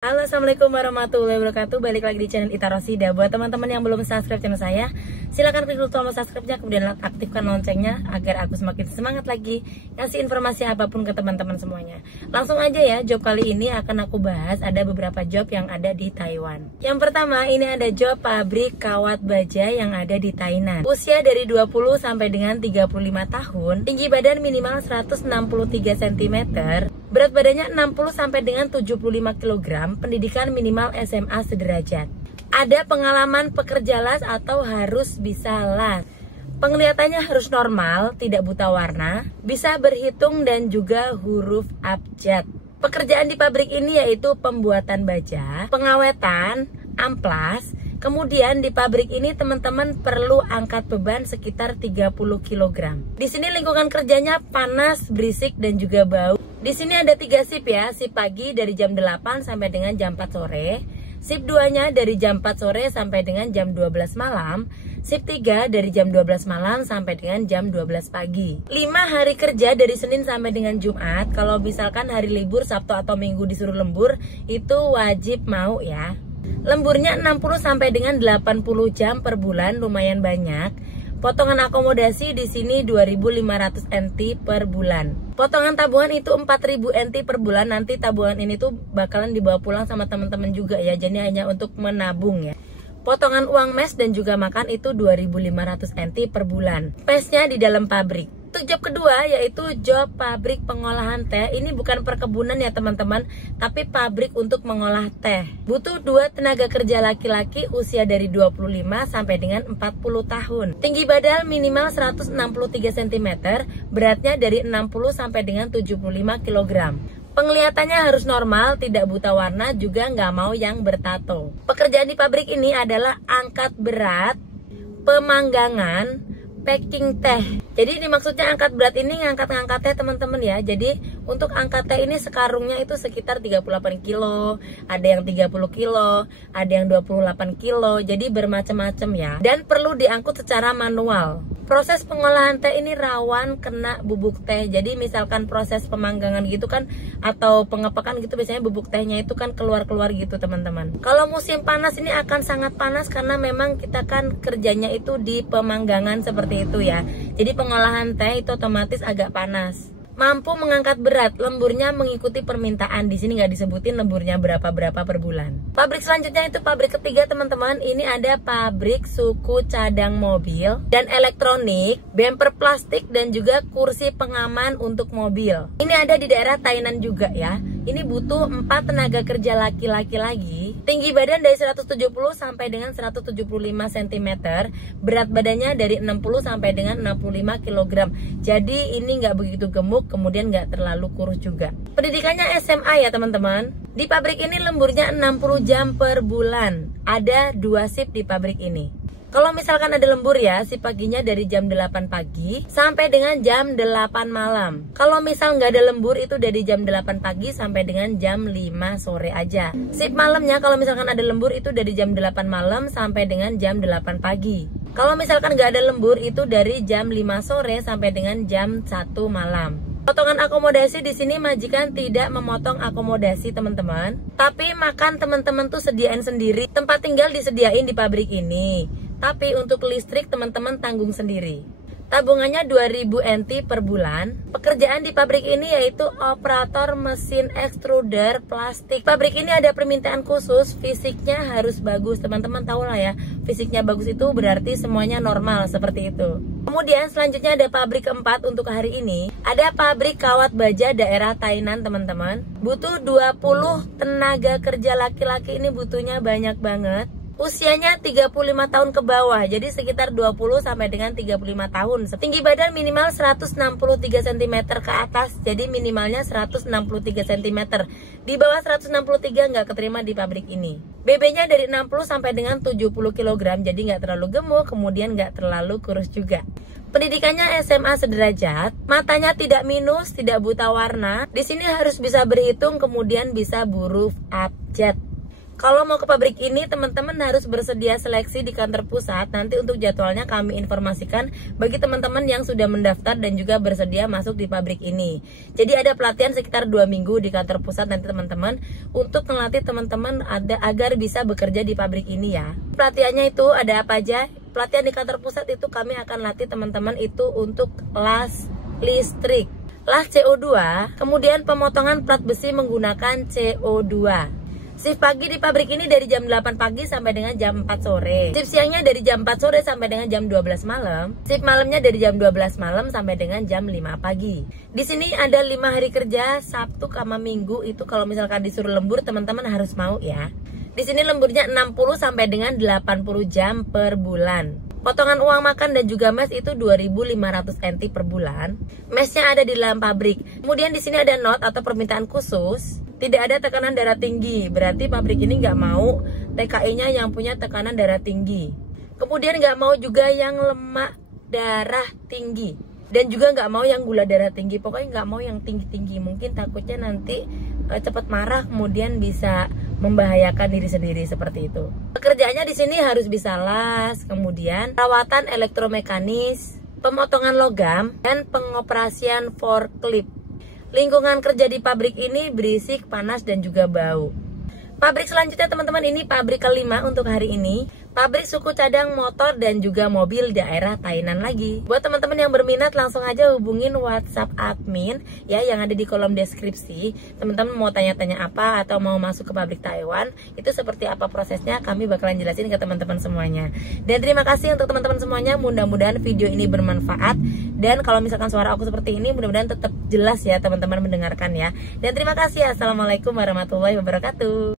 Halo, assalamualaikum warahmatullahi wabarakatuh. Balik lagi di channel Ita Rosida. Buat teman-teman yang belum subscribe channel saya, silahkan klik dulu tombol subscribe-nya, kemudian aktifkan loncengnya agar aku semakin semangat lagi ngasih informasi apapun ke teman-teman semuanya. Langsung aja ya, job kali ini akan aku bahas. Ada beberapa job yang ada di Taiwan. Yang pertama, ini ada job pabrik kawat baja yang ada di Tainan. Usia dari 20 sampai dengan 35 tahun, tinggi badan minimal 163 cm, berat badannya 60 sampai dengan 75 kg, pendidikan minimal SMA sederajat. Ada pengalaman pekerja las atau harus bisa las. Penglihatannya harus normal, tidak buta warna, bisa berhitung dan juga huruf abjad. Pekerjaan di pabrik ini yaitu pembuatan baja, pengawetan, amplas. Kemudian di pabrik ini teman-teman perlu angkat beban sekitar 30 kg. Di sini lingkungan kerjanya panas, berisik dan juga bau. Di sini ada 3 shift ya, shift pagi dari jam 8 sampai dengan jam 4 sore, shift 2-nya dari jam 4 sore sampai dengan jam 12 malam, shift 3 dari jam 12 malam sampai dengan jam 12 pagi. 5 hari kerja dari Senin sampai dengan Jumat. Kalau misalkan hari libur Sabtu atau Minggu disuruh lembur, itu wajib mau ya. Lemburnya 60 sampai dengan 80 jam per bulan, lumayan banyak. Potongan akomodasi di sini 2.500 NT per bulan. Potongan tabungan itu 4.000 NT per bulan. Nanti tabungan ini tuh bakalan dibawa pulang sama teman-teman juga ya. Jadi hanya untuk menabung ya. Potongan uang mes dan juga makan itu 2.500 NT per bulan. Mesnya di dalam pabrik. Untuk job kedua yaitu job pabrik pengolahan teh. Ini bukan perkebunan ya teman-teman, tapi pabrik untuk mengolah teh. Butuh 2 tenaga kerja laki-laki usia dari 25 sampai dengan 40 tahun. Tinggi badan minimal 163 cm, beratnya dari 60 sampai dengan 75 kg. Penglihatannya harus normal, tidak buta warna, juga nggak mau yang bertato. Pekerjaan di pabrik ini adalah angkat berat, pemanggangan, packing teh. Jadi ini maksudnya angkat berat ini ngangkat-ngangkat teh teman-teman ya. Jadi untuk angkat teh ini sekarungnya itu sekitar 38 kilo, ada yang 30 kilo, ada yang 28 kilo. Jadi bermacam-macam ya. Dan perlu diangkut secara manual. Proses pengolahan teh ini rawan kena bubuk teh. Jadi misalkan proses pemanggangan gitu kan, atau pengepakan gitu, biasanya bubuk tehnya itu kan keluar-keluar gitu teman-teman. Kalau musim panas ini akan sangat panas karena memang kita kan kerjanya itu di pemanggangan seperti itu ya. Jadi pengolahan teh itu otomatis agak panas. Mampu mengangkat berat, lemburnya mengikuti permintaan. Di sini nggak disebutin lemburnya berapa per bulan. Pabrik selanjutnya itu pabrik ketiga teman-teman. Ini ada pabrik suku cadang mobil dan elektronik, bumper plastik dan juga kursi pengaman untuk mobil. Ini ada di daerah Tainan juga ya. Ini butuh 4 tenaga kerja laki-laki lagi. Tinggi badan dari 170 sampai dengan 175 cm. Berat badannya dari 60 sampai dengan 65 kg. Jadi ini nggak begitu gemuk, kemudian nggak terlalu kurus juga. Pendidikannya SMA ya teman-teman. Di pabrik ini lemburnya 60 jam per bulan. Ada 2 shift di pabrik ini. Kalau misalkan ada lembur ya, si paginya dari jam 8 pagi sampai dengan jam 8 malam. Kalau misal nggak ada lembur itu dari jam 8 pagi sampai dengan jam 5 sore aja. Sip malamnya kalau misalkan ada lembur itu dari jam 8 malam sampai dengan jam 8 pagi. Kalau misalkan nggak ada lembur itu dari jam 5 sore sampai dengan jam 1 malam. Potongan akomodasi di sini majikan tidak memotong akomodasi teman-teman. Tapi makan teman-teman tuh sediain sendiri. Tempat tinggal disediain di pabrik ini. Tapi untuk listrik teman-teman tanggung sendiri. Tabungannya 2.000 NT per bulan. Pekerjaan di pabrik ini yaitu operator mesin ekstruder plastik. Pabrik ini ada permintaan khusus, fisiknya harus bagus. Teman-teman tahu lah ya, fisiknya bagus itu berarti semuanya normal seperti itu. Kemudian selanjutnya ada pabrik keempat untuk hari ini. Ada pabrik kawat baja daerah Tainan teman-teman. Butuh 20 tenaga kerja laki-laki, ini butuhnya banyak banget. Usianya 35 tahun ke bawah, jadi sekitar 20 sampai dengan 35 tahun. Tinggi badan minimal 163 cm ke atas, jadi minimalnya 163 cm. Di bawah 163 nggak keterima di pabrik ini. BB-nya dari 60 sampai dengan 70 kg, jadi nggak terlalu gemuk, kemudian nggak terlalu kurus juga. Pendidikannya SMA sederajat, matanya tidak minus, tidak buta warna. Di sini harus bisa berhitung, kemudian bisa huruf abjad. Kalau mau ke pabrik ini, teman-teman harus bersedia seleksi di kantor pusat. Nanti untuk jadwalnya kami informasikan bagi teman-teman yang sudah mendaftar dan juga bersedia masuk di pabrik ini. Jadi ada pelatihan sekitar 2 minggu di kantor pusat nanti teman-teman, untuk melatih teman-teman agar bisa bekerja di pabrik ini ya. Pelatihannya itu ada apa aja? Pelatihan di kantor pusat itu kami akan latih teman-teman itu untuk las listrik, las CO2, kemudian pemotongan plat besi menggunakan CO2. Shift pagi di pabrik ini dari jam 8 pagi sampai dengan jam 4 sore. Shift siangnya dari jam 4 sore sampai dengan jam 12 malam. Shift malamnya dari jam 12 malam sampai dengan jam 5 pagi. Di sini ada 5 hari kerja, Sabtu sama Minggu. Itu kalau misalkan disuruh lembur, teman-teman harus mau ya. Di sini lemburnya 60 sampai dengan 80 jam per bulan. Potongan uang makan dan juga mes itu 2.500 NT per bulan. Mesnya ada di dalam pabrik. Kemudian di sini ada note atau permintaan khusus. Tidak ada tekanan darah tinggi, berarti pabrik ini nggak mau TKI-nya yang punya tekanan darah tinggi. Kemudian nggak mau juga yang lemak darah tinggi, dan juga nggak mau yang gula darah tinggi. Pokoknya nggak mau yang tinggi-tinggi, mungkin takutnya nanti cepat marah, kemudian bisa membahayakan diri sendiri seperti itu. Pekerjaannya di sini harus bisa las, kemudian perawatan elektromekanis, pemotongan logam, dan pengoperasian forklift. Lingkungan kerja di pabrik ini berisik, panas, dan juga bau. Pabrik selanjutnya teman-teman, ini pabrik kelima untuk hari ini. Pabrik suku cadang motor dan juga mobil daerah Tainan lagi. Buat teman-teman yang berminat, langsung aja hubungin WhatsApp admin ya yang ada di kolom deskripsi. Teman-teman mau tanya-tanya apa atau mau masuk ke pabrik Taiwan, itu seperti apa prosesnya, kami bakalan jelasin ke teman-teman semuanya. Dan terima kasih untuk teman-teman semuanya. Mudah-mudahan video ini bermanfaat. Dan kalau misalkan suara aku seperti ini, mudah-mudahan tetap jelas ya teman-teman mendengarkan ya. Dan terima kasih. Assalamualaikum warahmatullahi wabarakatuh.